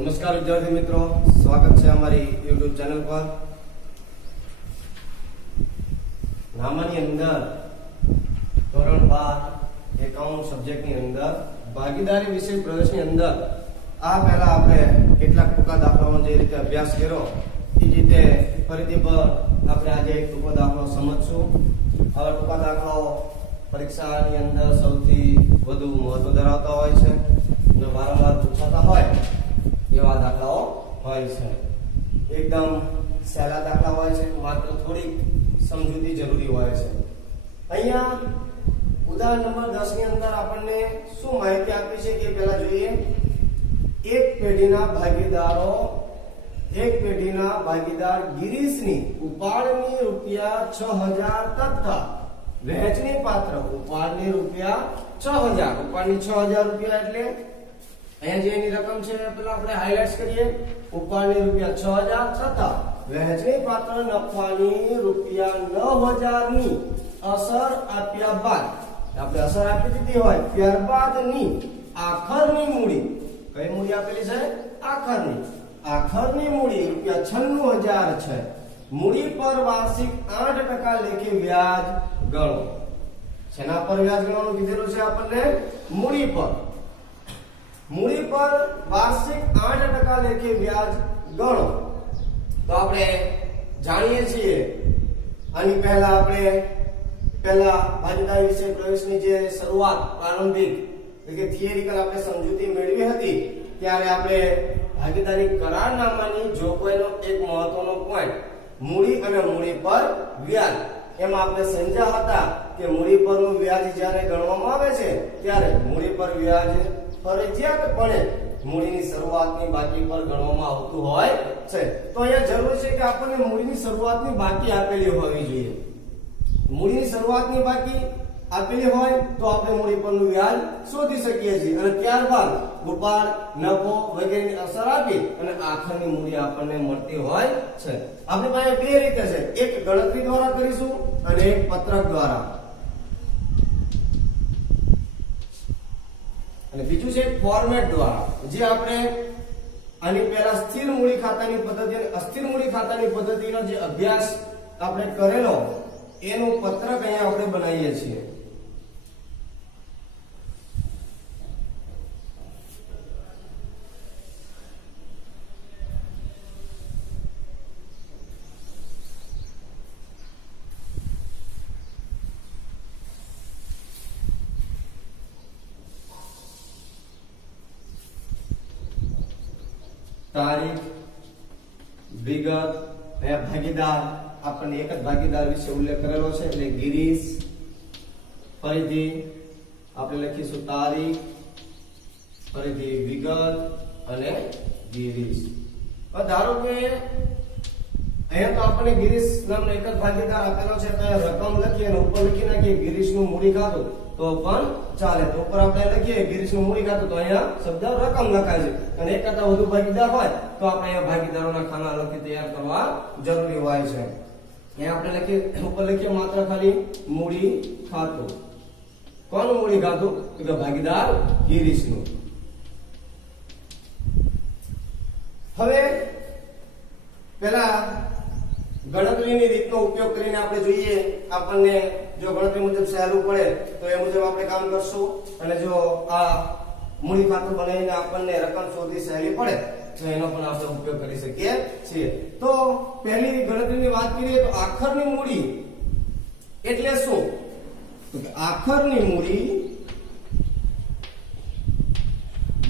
નમસ્કાર વિદ્યાર્થી મિત્રો, સ્વાગત છે અમારી YouTube ચેનલ પર. નામાની અંદર ધોરણ 12 એકાઉન્ટ સબ્જેક્ટની અંદર ભાગીદારી વિષય પ્રવેશની અંદર આ પહેલા આપણે કેટલાક ટૂંકા દાખલાઓનો જે રીતે અભ્યાસ કર્યો એ રીતે ફરીથી પર આપણે આજે એક ટૂંકો દાખલો સમજશું. આવા ટૂંકા દાખલાઓ પરીક્ષાની અંદર સૌથી વધુ મહત્વ ધરાવતા હોય છે અને વારંવાર પૂછાતા હોય એવા દાખલાઓ હોય છે. એકદમ સહેલા દાખલા હોય છે, માત્ર થોડીક સમજૂતી જરૂરી હોય છે. અહીંયા ઉદાહરણ નંબર 10 ની અંદર આપણને શું માહિતી આપી છે કે પહેલા જોઈએ. એક પેઢીના ભાગીદાર ગિરીશની ઉપાડની રૂપિયા 6000 તથા વહેંચણી પાત્ર ઉપાડની રૂપિયા 6000. ઉપાડની 6000 રૂપિયા એટલે અહીંયા જે એની રકમ છે પેલા આપણે હાઇલાઇટ્સ કરીએ. ઉપાડની રૂપિયા 6000 તથા વહેંચણી પાત્ર નફાની રૂપિયા 9000 ની અસર આપ્યા બાદ, આપણે અસર આપી દીધી હોય ત્યારબાદની આખરની મૂડી, કઈ મૂડી આપેલી છે? આખરની મૂડી રૂપિયા 96000 છે. મૂડી પર વાર્ષિક 8% લેખે વ્યાજ ગણો. શેના પર વ્યાજ ગણવાનું કીધેલું છે આપણને? મૂડી પર વાર્ષિક 8% લેખે વ્યાજ ગણો. તો આપણે જાણીએ છીએ આની પહેલા આપણે ભાગીદારી વિશે પ્રવેશની જે શરૂઆત પ્રારંભિક એટલે કે થિયરિકલ આપણે સમજૂતી મેળવી હતી ત્યારે આપણે ભાગીદારી કરારનામાની જોગવાઈનો એક મહત્વનો પોઈન્ટ મૂડી અને મૂડી પર વ્યાજ, એમાં આપણે સમજ્યા હતા કે મૂડી પરનું વ્યાજ જ્યારે ગણવામાં આવે છે ત્યારે મૂડી પર વ્યાજ ફરજિયાતપણે મૂડીની શરૂઆતની બાકી પર ગણવામાં આવતું હોય છે. તો અહીંયા જરૂર છે કે આપણને મૂડીની શરૂઆતની બાકી આપેલી હોવી જોઈએ. મૂડીની શરૂઆતની બાકી આપેલી હોય તો આપણે મૂડી પરનું વ્યાજ શોધી શકીએ છીએ અને ત્યારબાદ ઉપાડ, નફો વગેરેની અસર આપી અને આખરની મૂડી આપણને મળતી હોય છે. આપણી પાસે બે રીતે છે, એક ગણતરી દ્વારા કરીશું અને એક પત્રક દ્વારા, અને બીજું છે ફોર્મેટ દ્વારા. જે આપણે આની પહેલા સ્થિર મૂડી ખાતાની પદ્ધતિ અને અસ્થિર મૂડી ખાતાની પદ્ધતિનો જે અભ્યાસ આપણે કરેલો એનું પત્રક અહીંયા આપણે બનાવીએ છીએ. તારીખ, વિગત, ભાગીદાર, આપણને એક જ ભાગીદાર વિશે ઉલ્લેખ કરેલો છે એટલે ગિરીશ. ફરીથી આપણે લખીશું તારીખ, ફરીથી વિગત અને ગિરીશ. ધારો કે અહીંયા તો આપણને ગિરીશ નામનો એક જ ભાગીદાર આપેલો છે તો રકમ લખીએ અને ઉપર લખી નાખીએ ગિરીશનું મૂડી ખાતું તો પણ ચાલે. તો ઉપર આપણે લખીએ ગિરીશનું મૂડી ખાતું તો અહીંયા શબ્દ રકમ લખાય છે. અને એક કરતા વધુ ભાગીદાર હોય તો આપણે અહીંયા ભાગીદારોના ખાના લખી તૈયાર કરવા જરૂરી હોય છે. અહીંયા આપણે લખીએ ઉપર લખીએ માત્ર ખાલી મૂડી ખાતું. કોનું મૂડી ખાતું? તો કે ભાગીદાર ગિરીશનું. હવે પહેલા ગણતરીની રીતનો ઉપયોગ કરીને આપણે જોઈએ. આપણને જો ગણતરી મુજબ સહેલું પડે તો એ મુજબ આપણે કામ કરશું અને જો આ મૂડી ખાતું બનાવીને આપણને રકમ શોધવી સહેલી પડે તો એનો પણ આપણે ઉપયોગ કરી શકીએ છીએ. તો પહેલી ગણતરીની વાત કરીએ તો આખરની મૂડી એટલે શું? તો કે આખરની મૂડી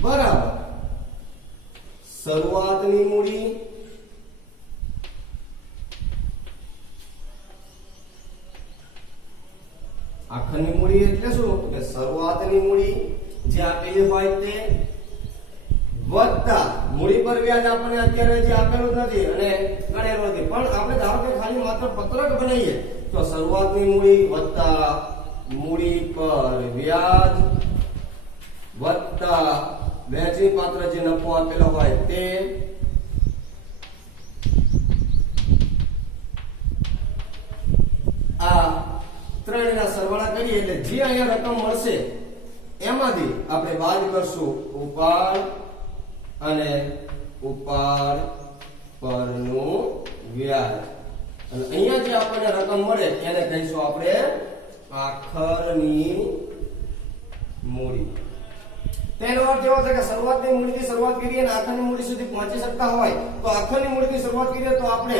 બરાબર શરૂઆતની મૂડી આખરની મૂડી એટલે શું? કે શરૂઆતની મૂડી જે આપેલી હોય તે વત્તા મૂડી પર વ્યાજ આપણને અત્યારે જે આપેલું નથી અને ગણેલું નથી, પણ આપણે ધારો કે ખાલી માત્ર પત્રક બનાવીએ તો શરૂઆતની મૂડી વત્તા મૂડી પર વ્યાજ વત્તા વહેંચણી પાત્ર જે નફો આપેલો હોય તે આ ત્રણેયના સરવાળા કરીએ એટલે જે અહીંયા રકમ મળશે એમાંથી આપણે બાદ કરશું ઉપાડ અને ઉપાડ પરનું વ્યાજ અને અહીંયા જે આપણને રકમ મળે એને કહીશું આપણે આખરની મૂડી. તેનો અર્થ એવો છે કે શરૂઆતની મૂડીથી શરૂઆત કરીએ અને આખરની મૂડી સુધી પહોંચી શકતા હોય તો આખરની મૂડીથી શરૂઆત કરીએ તો આપણે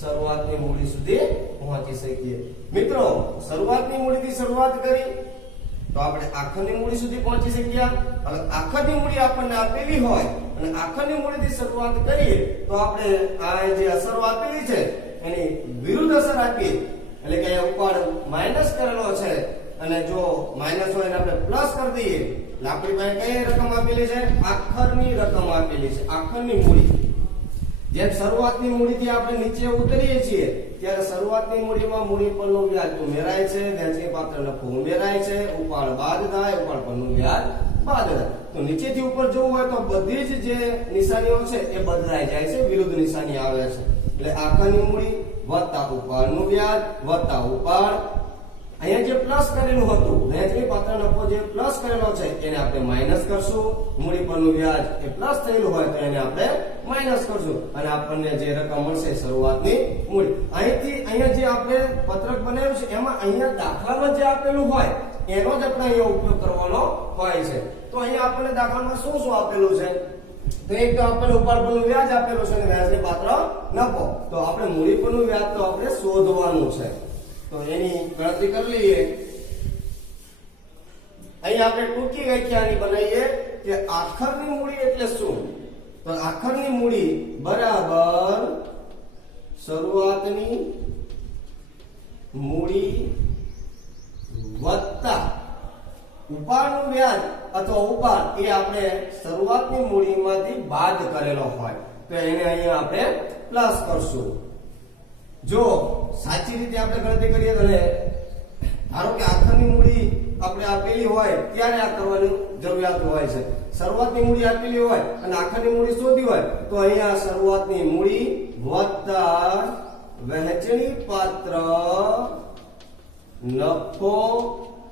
શરૂઆતની મૂડી સુધી પહોંચી શકીએ. મિત્રો શરૂઆતની મૂડીથી શરૂઆત કરી તો આપણે આખરની મૂડી સુધી પહોંચી શક્યા. હવે આખરની મૂડી આપણને આપેલી હોય અને આખરની મૂડીથી શરૂઆત કરીએ તો આપણે આ જે અસરો આપેલી છે એની વિરુદ્ધ અસર આપીએ એટલે કે અહીંયા ઉપર માઈનસ કરેલો છે અને જો માઈનસ હોય એને આપણે પ્લસ કરી દઈએ એટલે આપણી પાસે કઈ રકમ આપેલી છે? આખરની રકમ આપેલી છે, આખરની મૂડી. જેમ શરૂઆતની મૂડીથી આપણે નીચે ઉતરીએ છીએ ત્યારે શરૂઆતની મૂડીમાં મૂડી પરનું વ્યાજ ઉમેરાય છે, વ્યાજની પાત્ર નફો ઉમેરાય છે, ઉપાડ બાદ થાય, ઉપાડ પરનું વ્યાજ બાદ થાય. તો નીચેથી ઉપર જવું હોય તો બધી જ જે નિશાનીઓ છે એ બદલાઈ જાય છે, વિરુદ્ધ નિશાની આવે છે. એટલે આખરની મૂડી વત્તા ઉપાડનું વ્યાજ વત્તા ઉપાડ. અહીંયા જે પ્લસ કરેલું હતું વ્યાજની પાત્ર નફો જે પ્લસ કરેલો છે એને આપણે માઈનસ કરશું. મૂડી પરનું વ્યાજ એ પ્લસ થયેલું હોય તો એને આપણે માઈનસ કરશું અને આપણને જે રકમ મળશે શરૂઆતની મૂડી. અહીંથી અહીંયા જે આપણે પત્રક બનાવ્યું છે એમાં અહીંયા દાખલામાં જે આપેલું હોય એનો જ આપણે અહીંયા ઉપયોગ કરવાનો હોય છે. તો અહીંયા આપણને દાખલામાં શું શું આપેલું છે? તો એક તો આપણને ઉપાડ પરનું વ્યાજ આપેલું છે અને વ્યાજની પાત્ર નફો. તો આપણે મૂડી પરનું વ્યાજ તો આપણે શોધવાનું છે. તો એની ગણતરી કરી લઈએ. અહીં આપણે ટૂંકી વ્યાખ્યાની બનાવીએ કે આખરની મૂડી એટલે શું? તો આખરની મૂડી બરાબર શરૂઆતની મૂડી વત્તા ઉપાડનું વ્યાજ અથવા ઉપાડ એ આપણે શરૂઆતની મૂડીમાંથી બાદ કરેલો હોય તો એને અહીંયા આપણે પ્લસ કરશું. જો સાચી રીતે આપણે ગણતરી કરીએ તો ધારો કે આખરની મૂડી આપણે આપેલી હોય ત્યારે આ કરવાની જરૂરિયાત હોય છે. શરૂઆતની મૂડી આપેલી હોય અને આખરની મૂડી શોધી હોય તો અહીંયા શરૂઆતની મૂડી વત્તા વહેંચણી પાત્ર નફો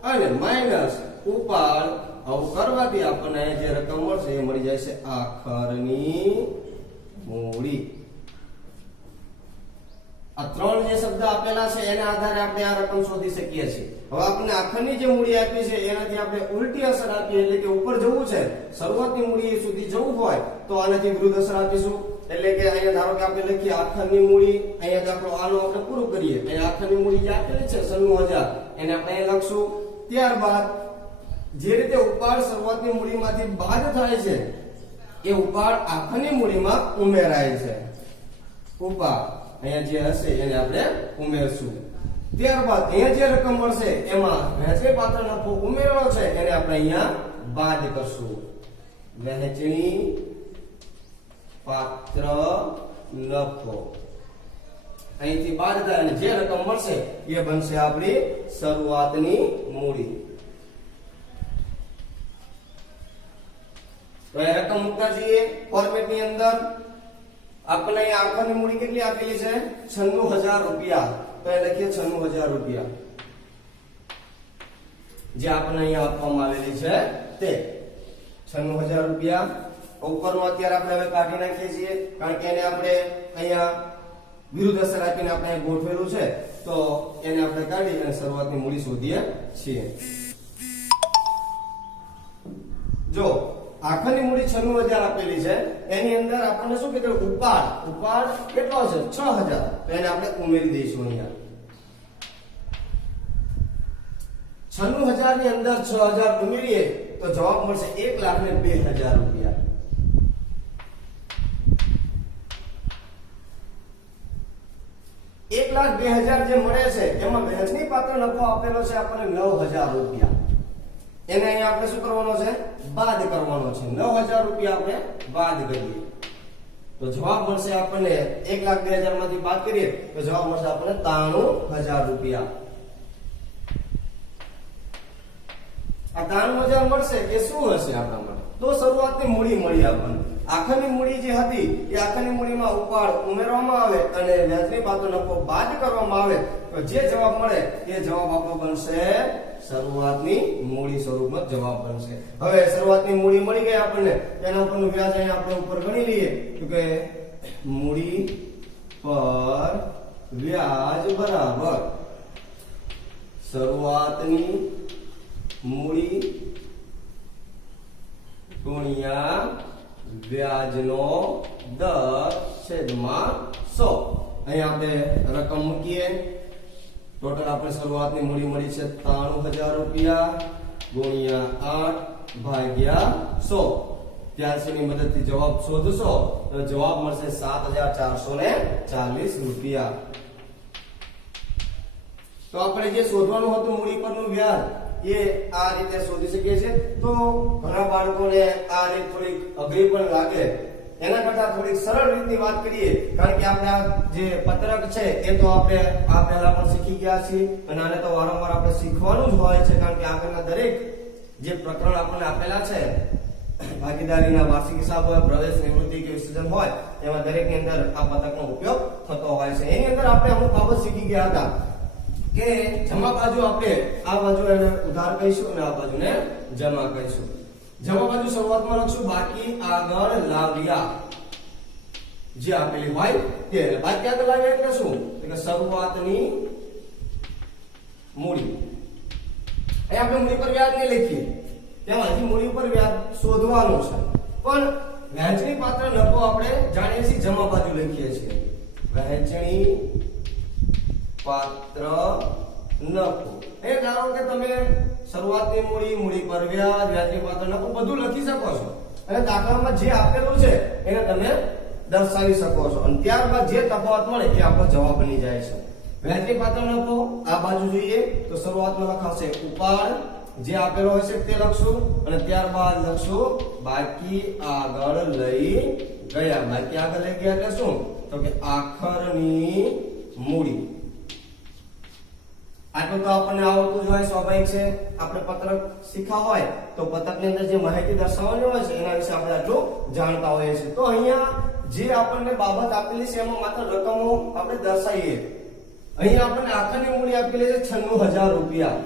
અને માઈનસ ઉપાડ આવું કરવાથી આપણને જે રકમ મળશે એ મળી જાય છે આખરની મૂડી. આ ત્રણ જે શબ્દ આપેલા છે એના આધારે આપણે આ રકમ શોધી શકીએ છીએ. હવે આપણને આખરની જે મૂડી આપી છે એનાથી આપણે ઉલટી અસર આપીએ એટલે કે ઉપર જવું છે શરૂઆતની મૂડી સુધી જવું હોય તો આનાથી વિરુદ્ધ અસર આપીશું. એટલે કે અહીંયા ધારો કે આપણે લખીએ આખરની મૂડી, અહીંયા દાખલો આનો આપણે પૂરું કરીએ. અહીંયા આખરની મૂડી જે આપેલી છે 96,000 એને આપણે અહીંયા લખશું. ત્યારબાદ જે રીતે ઉપાડ શરૂઆતની મૂડીમાંથી બાદ થાય છે એ ઉપાડ આખરની મૂડીમાં ઉમેરાય છે. ઉપાડ અહીંયા જે હશે એને આપણે ઉમેરશું. ત્યારબાદ અહીંયા જે રકમ મળશે એમાં વહેંચણી પાત્ર નફો ઉમેરેલો છે એને આપણે અહીંયા બાદ કરશું. વહેંચણી પાત્ર નફો અહીંથી બાદ થાય અને જે રકમ મળશે એ બનશે આપણી શરૂઆતની મૂડી. તો એ રકમ મૂકતા જઈએ ફોર્મેટ ની અંદર. આપણને અહીંયા આખરની મૂડી કેટલી આપેલી છે? 96,000 રૂપિયા. તો એ લખીએ 96,000 રૂપિયા જે આપણને અહીંયા આપવામાં આવેલી છે તે 96,000 રૂપિયા. ઉપરનો અત્યારે આપણે હવે કાઢી નાખીએ છીએ કારણ કે એને આપણે અહીંયા વિરુદ્ધ અસર આપીને આપણે ગોઠવેલું છે તો એને આપણે કાઢી અને શરૂઆતની મૂડી શોધીએ છીએ. જો આખરની મૂડી 96,000 આપેલી છે એની અંદર આપણને શું કીધું? ઉપાડ કેટલો છે? 6,000. તો એને આપણે ઉમેરી દઈશું. અહીંયા 96,000 ની અંદર 6,000 ઉમેરીએ તો જવાબ મળશે 1,02,000 રૂપિયા. 1,02,000 જે મળે છે એમાં વહેંચણી પાત્ર નફો આપેલો છે આપણને 9,000 રૂપિયા. એને અહીંયા આપણે શું કરવાનો છે? બાદ કરવાનો છે. 9,000 રૂપિયા આપણે બાદ કરીએ તો જવાબ મળશે આપણને 1,02,000 માંથી બાદ કરીએ તો જવાબ મળશે આપણને 93,000 રૂપિયા. આ 93,000 મળશે એ શું હશે આપણા માટે? તો શરૂઆતની મૂડી મળી આપણને. આખરની મૂડી જે હતી એ આખરની મૂડીમાં ઉપાડ ઉમેરવામાં આવે અને વ્યાજની પાત્ર નફો બાદ કરવામાં આવે તો જે જવાબ મળે એ જવાબ આપણો બનશે શરૂઆતની મૂડી સ્વરૂપમાં જવાબ બનશે. હવે શરૂઆતની મૂડી મળી ગઈ આપણને, એના ઉપરનું વ્યાજ અહીંયા આપણે ઉપર ગણી લઈએ તો કે મૂડી પર વ્યાજ બરાબર શરૂઆતની મૂડી ગુણ્યા વ્યાજનો દર છેદમાં 100. અહીં આપણે રકમ મૂકીએ. ટોટલ આપણે શરૂઆતની મૂડી મળી છે 93,000 રૂપિયા ગુણ્યા 8 ભાગ્યા 100. 83 ની મદદથી જવાબ શોધશો તો જવાબ મળશે 7,440 રૂપિયા. તો આપણે જે શોધવાનું હતું મૂડી પરનું વ્યાજ એ આ રીતે શોધી શકીએ છીએ. તો ઘણા બાળકોને આ રીત થોડીક અઘરી પણ લાગે, એના કરતા થોડીક સરળ રીતની વાત કરીએ, કારણ કે આપણે આ જે પત્રક છે એ તો આપણે આ પહેલા પણ શીખી ગયા છીએ અને આને તો વારંવાર આપણે શીખવાનું જ હોય છે, કારણ કે આગળના દરેક જે પ્રકરણ આપણને આપેલા છે, ભાગીદારીના વાર્ષિક હિસાબ હોય, પ્રવેશ, નિવૃત્તિ કે વિસર્જન હોય, એમાં દરેકની અંદર આ પત્રકનો ઉપયોગ થતો હોય છે. એની અંદર આપણે અમુક બાબત શીખી ગયા હતા કે જમા બાજુ આપણે આ બાજુ એને ઉધાર કહીશું અને આ બાજુને જમા કહીશું. જમા બાજુ શરૂઆતમાં લખશું બાકી આગળ લાવ્યા, જે આપેલી હોય તે. બાકી આગળ લાવ્યા એટલે શું? કે શરૂઆતની મૂડી. અહીં આપણે મૂડી પર વ્યાજ નહીં લખીએ, તેમાં હજી મૂડી પર વ્યાજ શોધવાનું છે, પણ વહેંચણી પાત્ર નફો આપણે જાણીએ છીએ જમા બાજુ લખીએ છીએ. વહેંચણી પાત્ર નફો. એ ધારો કે તમે શરૂઆતની મૂડી, મૂડી પર વ્યાજ, વ્યાજની પાત્ર નફો બધું લખી શકો છો અને દાખલામાં જે આપેલું છે એને તમે દર્શાવી શકો છો અને ત્યારબાદ જે તફાવત મળે એ આપણો જવાબ બની જાય છે. વ્યાજની પાત્ર નફો આ બાજુ જોઈએ તો શરૂઆતમાં લખાશે ઉપાડ, જે આપેલો હશે તે લખશું અને ત્યારબાદ લખશું બાકી આગળ લઈ ગયા. બાકી આગળ લઈ ગયા એટલે શું? તો કે આખરની મૂડી. આટલું તો આપણને આવડતું જ હોય, સ્વાભાવિક છે. આપણે પત્રક શીખા હોય તો પત્રકની અંદર જે માહિતી દર્શાવવાની હોય છે એના વિશે આપણે આટલું જાણતા હોઈએ છીએ. તો અહીંયા જે આપણને બાબત આપેલી છે એમાં માત્ર રકમો આપણે દર્શાવીએ. અહીંયા આપણને આખરની મૂડી આપેલી છે 96,000 રૂપિયા,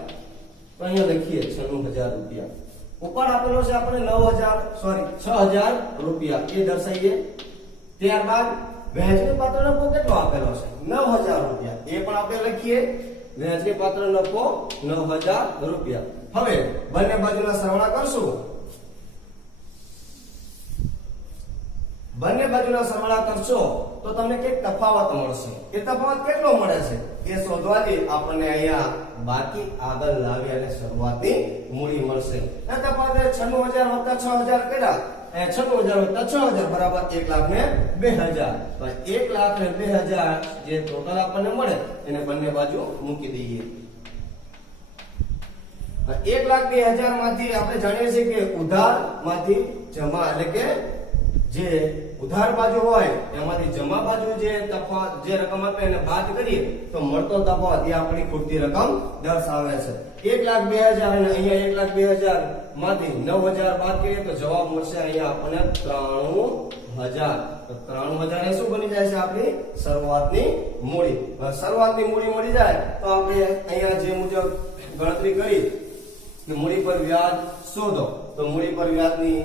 તો અહીંયા લખીએ 96,000 રૂપિયા. ઉપાડ આપેલો છે આપણે 6,000 રૂપિયા, એ દર્શાવીએ. ત્યારબાદ વ્યાજની પાત્ર નફો કેટલો આપેલો છે? 9,000 રૂપિયા, એ પણ આપણે લખીએ. વ્યાજની પાત્ર નફો 9,000 રૂપિયા. હવે બંને બાજુના સરવાળા કરશું. બંને બાજુના સરવાળા કરશો તો તમને કઈક તફાવત મળશે. એ તફાવત કેટલો મળે છે એ શોધવાથી આપણને અહીંયા બાકી આગળ લાવી અને શરૂઆતની મૂડી મળશે. એ તફાવત 96,000 વત્તા 6,000 કર્યા, 96,000 વત્તા 6,000 બરાબર 1,02,000. તો 1,02,000 જે ટોટલ આપણને મળે એને બંને બાજુ મૂકી દઈએ. 1,02,000 માંથી આપણે જાણીએ છીએ કે ઉધાર માંથી જમા, એટલે કે જે ઉધાર બાજુ હોય એમાંથી જમા બાજુ જે તફાવત, જે રકમ આપે એને બાદ કરીએ તો મળતો તફાવત એ આપણી ખૂટતી રકમ દર્શાવે છે. 1,02,000 અને અહીંયા 1,02,000 માંથી 9,000 બાદ કરીએ તો જવાબ મળશે અહીંયા આપણને 93,000. તો 93,000 એ શું બની જાય છે? આપણી શરૂઆતની મૂડી. શરૂઆતની મૂડી મળી જાય તો આપણે અહીંયા જે મુજબ ગણતરી કરી કે મૂડી પર વ્યાજ શોધો, તો મૂડી પર વ્યાજની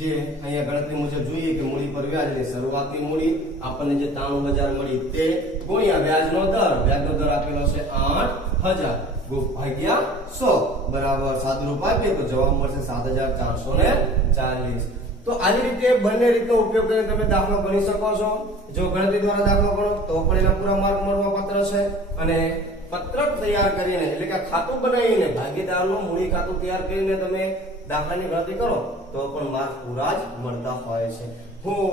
જે અહીંયા ગણતરી મુજબ જોઈએ કે મૂડી પર વ્યાજ એટલે શરૂઆતની મૂડી આપણને જે 93,000 મળી તે ગુણ્યા વ્યાજનો દર. વ્યાજનો દર આપેલો છે 8,000 ભાગ્યા 100 બરાબર 7 રૂપિયા, તો જવાબ મળશે 7,440. તો આવી રીતે બંને રીતનો ઉપયોગ કરીને તમે દાખલો ગણી શકો છો. જો ગણતરી દ્વારા દાખલો ગણો તો પણ એના પૂરા માર્ક મળવા પાત્ર છે, અને પત્રક તૈયાર કરીને એટલે કે ખાતું બનાવીને ભાગીદારનું મૂડી ખાતું તૈયાર કરીને તમે દાખલાની ગણતરી કરો તો પણ માર્ક પૂરા જ મળતા હોય છે. હું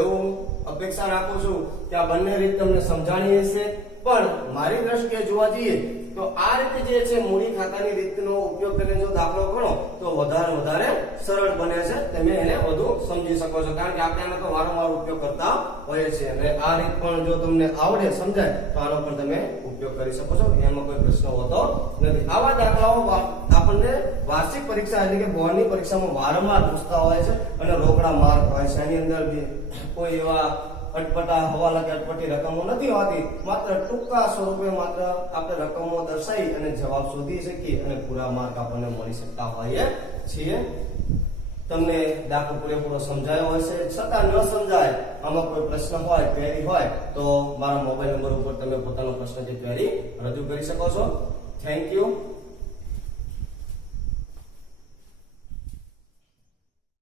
એવું અપેક્ષા રાખું છું કે આ બંને રીત તમને સમજાણી હશે, પણ મારી દ્રષ્ટિએ જોવા જઈએ તો આ રીતે જે છે મૂડી ખાતાની રીતનો ઉપયોગ કરીને જો દાખલો ગણો તો વધારે સરળ બને છે, તમે એને વધુ સમજી શકો છો, કારણ કે આપણે આનો તો વારંવાર ઉપયોગ કરતા હોઈએ છીએ અને આ રીત પણ જો તમને આવડે સમજાય તો આનો પણ તમે ઉપયોગ કરી શકો છો, એમાં કોઈ પ્રશ્ન હોતો નથી. આવા દાખલાઓ આપણને વાર્ષિક પરીક્ષા એટલે કે બોર્ડની પરીક્ષામાં વારંવાર પૂછતા હોય છે અને રોકડા માર્ક હોય છે. આની અંદર કોઈ એવા અટપટા હવાલા કે અટપટી રકમો નથી હોતી, માત્ર ટૂંકા સ્વરૂપે માત્ર આપણે રકમો દર્શાવી અને જવાબ શોધી શકીએ અને પૂરા માર્ક આપણને મળી શકતા હોઈએ છીએ. તમને દાખલો પૂરેપૂરો સમજાયો હશે, છતાં ન સમજાય, આમાં કોઈ પ્રશ્ન હોય, ક્વેરી હોય તો મારા મોબાઈલ નંબર ઉપર તમે પોતાનો પ્રશ્ન કે ક્વેરી રજૂ કરી શકો છો. Thank you.